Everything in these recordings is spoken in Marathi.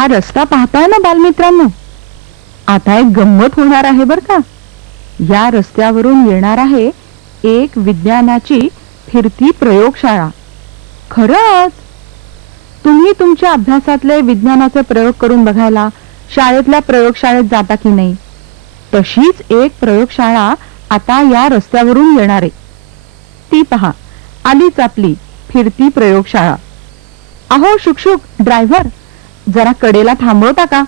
हा रस्ता पाहताय ना बालमित्रांनो, आता एक गंमत होणार आहे बर का. या रस्त्यावरून येणार आहे एक विज्ञानाची फिरती प्रयोगशाळा. खरंच तुम्ही तुमच्या अभ्यासातले विज्ञानाचे प्रयोग करून बघायला शाळेतल्या प्रयोगशाळेत जाता की नाही, तशीच एक प्रयोगशाळा आता या रस्त्यावरून येणार आहे. ती पहा, आलीच आपली फिरती प्रयोगशाळा. अहो शुकशुक ड्रायव्हर, जरा कडेला थांबवता का?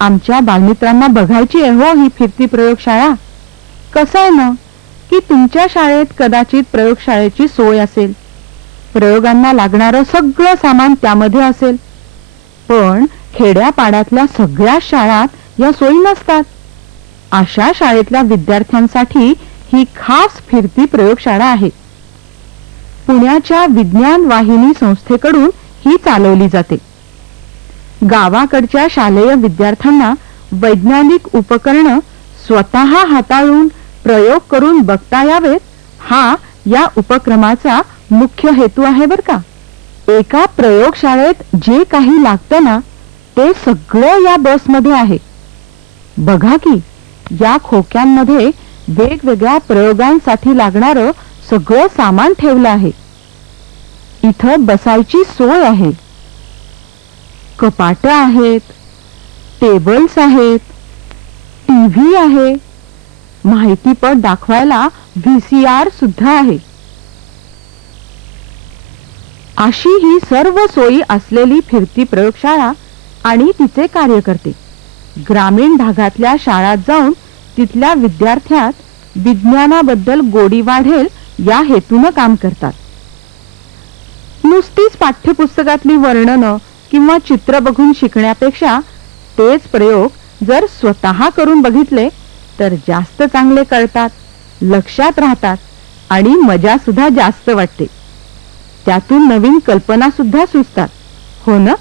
आमच्या बालमित्रांना बघायची आहे हो ही फिरती प्रयोगशाळा. कसं आहे ना की तुमच्या शाळेत कदाचित प्रयोगशाळेची सोय असेल, प्रयोगांना लागणारं सगळं सामान त्यामध्ये असेल, पण खेड्यापाड्यातल्या सगळ्या शाळात या सोयी नसतात. अशा शाळेतल्या विद्यार्थ्यांसाठी ही खास फिरती प्रयोगशाळा आहे. पुण्याच्या विज्ञान वाहिनी संस्थेकडून ही चालवली जाते. गावाकडच्या शालेय विद्यार्थ्यांना वैज्ञानिक उपकरणं स्वतः हाताळून प्रयोग करून बघता यावेत, हा या उपक्रमाचा मुख्य हेतू आहे बर का. एका प्रयोगशाळेत जे काही लागतं ना, ते सगळं या बसमध्ये आहे. बघा की, या खोक्यांमध्ये वेगवेगळ्या प्रयोगांसाठी लागणारं सगळं सामान ठेवलं आहे. इथं बसायची सोय आहे, कपाटं आहेत, टेबल्स आहेत, टीव्ही आहे, माहितीपट दाखवायला VCR सुद्धा आहे. अशी ही सर्व सोयी असलेली फिरती प्रयोगशाळा आणि तिचे कार्यकर्ते ग्रामीण भागातल्या शाळात जाऊन तिथल्या विद्यार्थ्यात विज्ञानाबद्दल गोडी वाढेल या हेतूनं काम करतात. नुसतीच पाठ्यपुस्तकातली वर्णनं किंवा चित्र बघून शिकण्यापेक्षा तेच प्रयोग जर स्वतः करून बघितले तर जास्त चांगले कळतात, लक्षात राहतात आणि मजा सुद्धा जास्त वाटते. त्यातून नवीन कल्पना सुद्धा सुचतात, हो ना.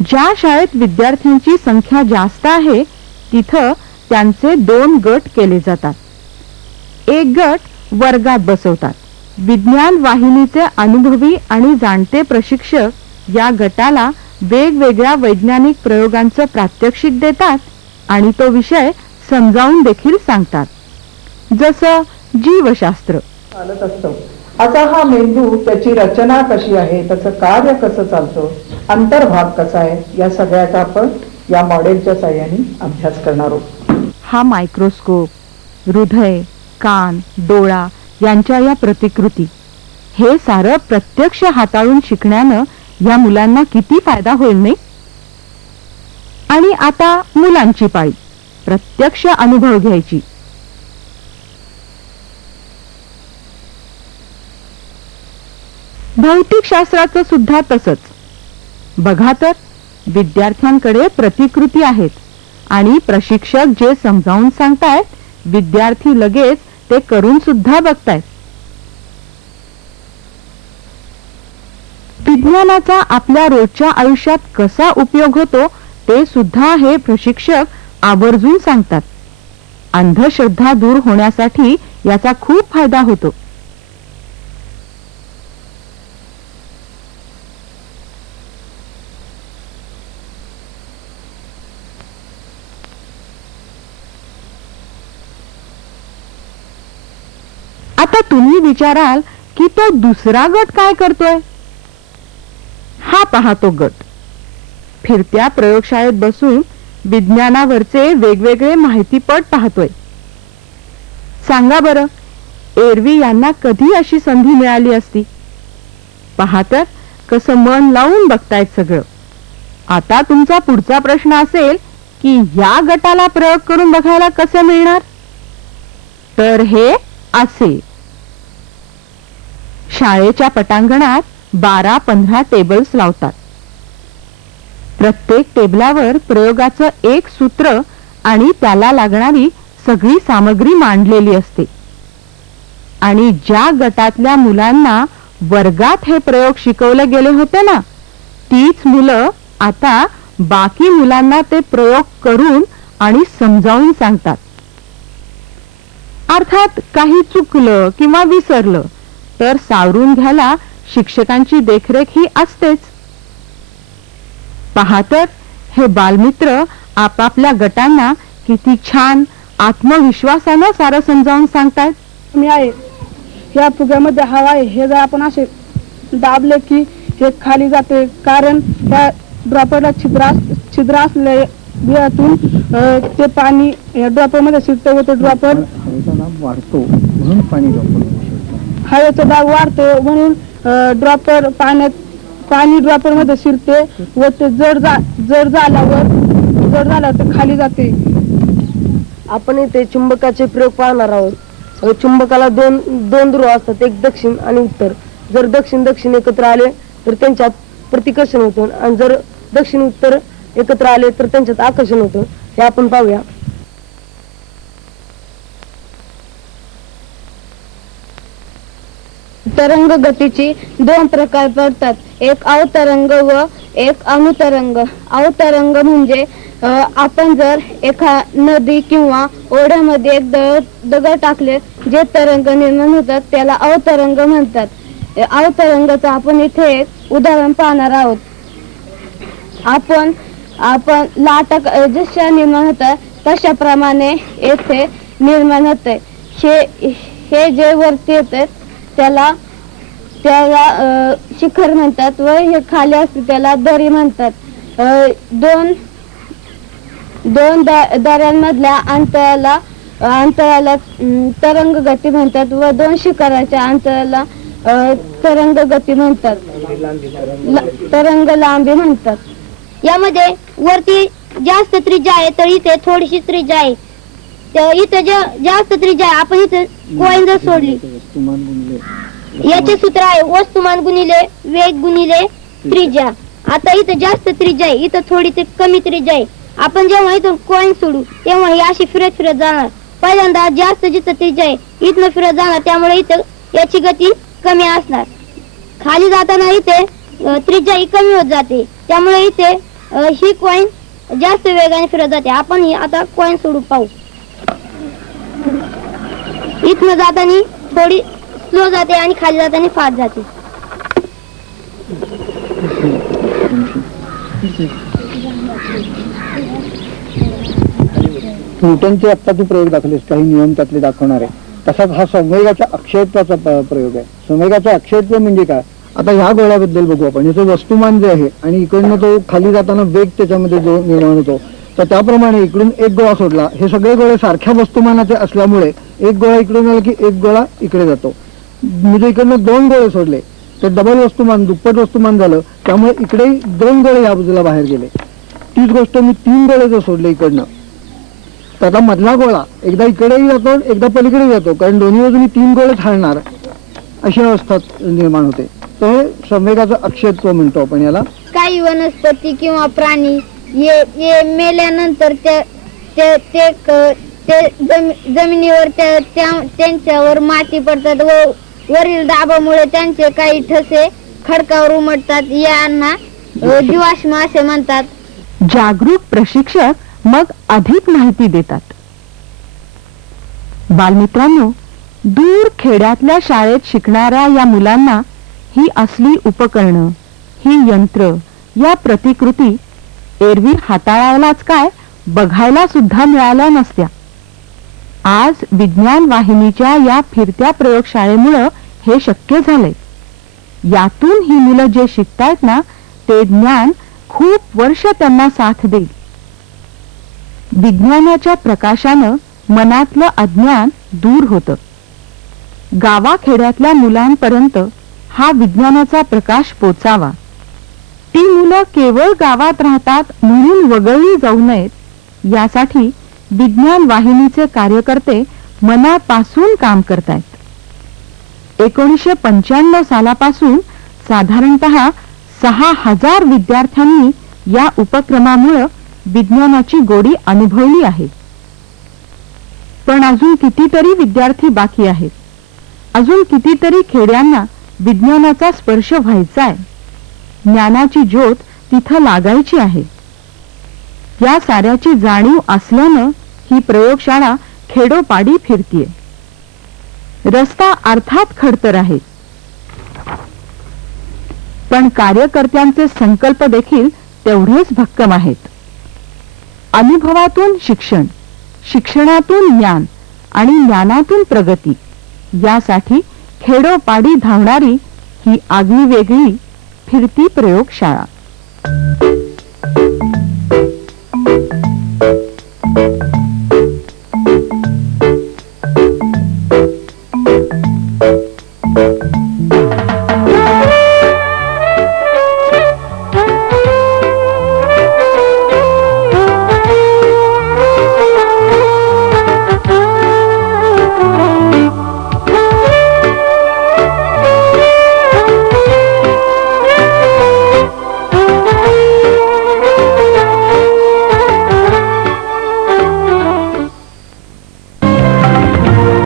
ज्या शाळेत विद्यार्थ्यांची संख्या जास्त आहे तिथं त्यांचे 2 गट केले जातात. एक गट वर्गात बसवतात. विज्ञान वाहिनीचे अनुभवी आणि जाणते प्रशिक्षक या गटाला वेगवेगळ्या वैज्ञानिक प्रयोगांचं प्रात्यक्षिक देतात आणि तो विषय समजावून देखील सांगतात. जसं जीवशास्त्र. चालत असतं आता हा मेंदू, त्याची रचना कशी आहे, त्याचं कार्य कसं चालतं, अंतर्भाग कसा आहे, या सगळ्याचा आपण या मॉडेलच्या साहाय्याने अभ्यास करणार आहोत. हा मायक्रोस्कोप, हृदय, कान, डोळा यांच्या या प्रतिकृती, हे सारं प्रत्यक्ष हाताळून शिकण्यानं या मुलांना किती फायदा होईल नाही. आणि आता मुलांची पाळी, प्रत्यक्ष अनुभव घ्यायची. भौतिकशास्त्राचं सुद्धा तसंच. बघा तर, विद्यार्थ्यांकडे प्रतिकृती आहेत आणि प्रशिक्षक जे समजावून सांगतायत, विद्यार्थी लगेच ते करून सुद्धा बघतायत. विज्ञानाचा आपल्या रोजच्या आयुष्यात कसा उपयोग होतो ते सुद्धा हे प्रशिक्षक आवर्जून सांगतात. अंधश्रद्धा दूर होण्यासाठी याचा खूप फायदा होतो. आता तुम्ही विचाराल की तो दुसरा गट काय करतोय. हा पहा तो गट फिरत्या प्रयोगशाळेत बसून विज्ञानावरचे वेगवेगळे माहितीपट पाहतोय. सांगा बरं, एरवी यांना कधी अशी संधी मिळाली असती. पहा तर कसं मन लावून बघतायत सगळं. आता तुमचा पुढचा प्रश्न असेल की या गटाला प्रयोग करून बघायला कसे मिळणार. तर हे असे, शाळेच्या पटांगणात 12-15 टेबल्स लावतात. प्रत्येक टेबलावर प्रयोगाचं एक सूत्र आणि त्याला लागणारी सगळी सामग्री मांडलेली असते. आणि ज्या गटातल्या मुलांना वर्गात हे प्रयोग शिकवले गेले होते ना, तीच मुलं आता बाकी मुलांना ते प्रयोग करून आणि समजावून सांगतात. अर्थात काही चुकलं किंवा विसरलं तर सावरून घ्यायला शिक्षकांची देखरेख ही असतेच. पहा तर हे बालमित्र आपापल्या गटांना किती छान आत्मविश्वासानं सारं समजावून सांगतायत. मी आहे या फुग्यामध्ये हवा आहे, हे जर आपण असे दाबले की हे खाली जाते, कारण त्या ड्रॉपरला छिद्र असले बियातून ते पाणी या ड्रॉपर मध्ये शिरते व ते ड्रॉपर हवेचा दाब वाढतो म्हणून पाणी हवेचा दाब वाढतो म्हणून ड्रॉपर पाणी ड्रॉपर मध्ये शिरते व ते जड झाल्यावर ते खाली जाते. आपण इथे चुंबकाचे प्रयोग पाहणार आहोत. चुंबकाला दोन ध्रुव असतात, एक दक्षिण आणि उत्तर. जर दक्षिण एकत्र आले तर त्यांच्यात प्रतिकर्षण होतं आणि जर दक्षिण उत्तर एकत्र आले तर त्यांच्यात आकर्षण होतं. हे आपण पाहूया. तरंग गतीची दोन प्रकार पडतात, एक अवतरंग व एक अनुतरंग. अवतरंग म्हणजे आपण जर एका नदी किंवा ओढ्यामध्ये एक दगड टाकले, जे तरंग निर्माण होतात त्याला अवतरंग म्हणतात. अवतरंगाचं आपण इथे एक उदाहरण पाहणार आहोत. आपण लाटा जशा निर्माण होतात तशा प्रमाणे येथे निर्माण होते. हे जे वरती येतात त्याला शिखर म्हणतात व हे खाली असते त्याला दरी म्हणतात. दोन दऱ्यांमधल्या अंतराला तरंग गती म्हणतात व दोन शिखराच्या अंतराला तरंग गती म्हणतात, तरंग लांबी म्हणतात. यामध्ये वरती जास्त त्रिज्या आहे तर इथे थोडीशी त्रिज्या आहे. इथे जास्त त्रिज्या आहे, आपण इथे कॉइन जर सोडली, याचे सूत्र आहे वस्तुमान गुणिले वेग गुणिले त्रिज्या. आता इथं जास्त त्रिज्या आहे, इथं थोडी कमी त्रिज्या आहे. आपण जेव्हा इथून कॉइन सोडू तेव्हा ही अशी फिरत जाणार. पहिल्यांदा जास्त जिथं त्रिज्या आहे इथनं फिरत जाणार, त्यामुळे इथं याची गती कमी असणार. खाली जाताना इथे त्रिज्या ही कमी होत जाते, त्यामुळे इथे ही कॉइन जास्त वेगाने फिरत जाते. आपण ही आता कॉइन सोडू पाहू. इथनं जाताना थोडी स्लो जाते आणि खाली जाताना फास्ट जाते. न्यूटनचे आत्ता तू प्रयोग दाखवलेस, काही नियम त्यातले दाखवणार आहे. तसाच हा संवेगाच्या अक्षयत्वाचा प्रयोग आहे. संवेगाचं अक्षयत्व म्हणजे काय? आता ह्या गोळ्याबद्दल बघू आपण. याचं वस्तुमान जे आहे आणि इकडनं तो खाली जाताना वेग त्याच्यामध्ये जो निर्माण होतो, तर त्याप्रमाणे इकडून एक गोळा सोडला, हे सगळे गोळे सारख्या वस्तुमानाचे असल्यामुळे एक गोळा इकडून आला की एक गोळा इकडे जातो. म्हणजे इकडनं दोन गोळे सोडले तर डबल वस्तुमान, दुप्पट वस्तुमान झालं, त्यामुळे इकडे दोन गोळे या बाजूला बाहेर गेले. तीच गोष्ट मी तीन गोळे जर सोडले इकडनं, त्याचा मधला गोळा एकदा इकडेही जातो एकदा पलीकडे जातो, कारण दोन्ही बाजूनी तीन गोळेच हालणार, अशी अवस्था निर्माण होते. तर हे संवेगाचं अक्षयत्व म्हणतो आपण याला. काही वनस्पती किंवा प्राणी ये मेल्यानंतर ते जमिनीवर त्यांच्यावर माती पडतात व वरील दाबामुळे त्यांचे काही ठसे खडकावर उमटतात. यांना जीवाश्म असे म्हणतात. जागरूक प्रशिक्षक मग अधिक माहिती देतात. बालमित्रांनो, दूर खेड्यातल्या शाळेत शिकणाऱ्या या मुलांना ही असली उपकरणं, ही यंत्र, या प्रतिकृती एरवी हाताळायलाच काय बघायला सुद्धा मिळाल्या नसत्या. आज विज्ञान वाहिनीच्या या फिरत्या प्रयोगशाळेमुळं हे शक्य झालंय. यातून ही मुलं जे शिकतायत ना, ते ज्ञान खूप वर्ष त्यांना साथ देईल. विज्ञानाच्या प्रकाशानं मनातलं अज्ञान दूर होतं. गावाखेड्यातल्या मुलांपर्यंत हा विज्ञानाचा प्रकाश पोचावा. ती मुलं केवळ गावात राहतात म्हणून वगळली जाऊ नयेत, यासाठी विज्ञान वाहिनीचे कार्यकर्ते मनापासून काम करतायत. 1995 सालापासून साधारणतः 6000 विद्यार्थ्यांनी या उपक्रमामुळे विज्ञानाची गोडी अनुभवली आहे. पण अजून कितीतरी विद्यार्थी बाकी आहेत. अजून कितीतरी खेड्यांना विज्ञानाचा स्पर्श व्हायचाय. ज्ञानाची ज्योत तिथं लागायची आहे. या साऱ्याची जाणीव असल्यानं ही प्रयोगशाळा खेडोपाडी फिरतीये. रस्ता अर्थात खडतर आहे, पण कार्यकर्त्यांचे संकल्प देखील तेवढेच भक्कम आहेत. अनुभवातून शिक्षण, शिक्षणातून ज्ञान आणि ज्ञानातून प्रगती यासाठी खेडोपाडी धावणारी ही आगळीवेगळी फिरती प्रयोगशाळा.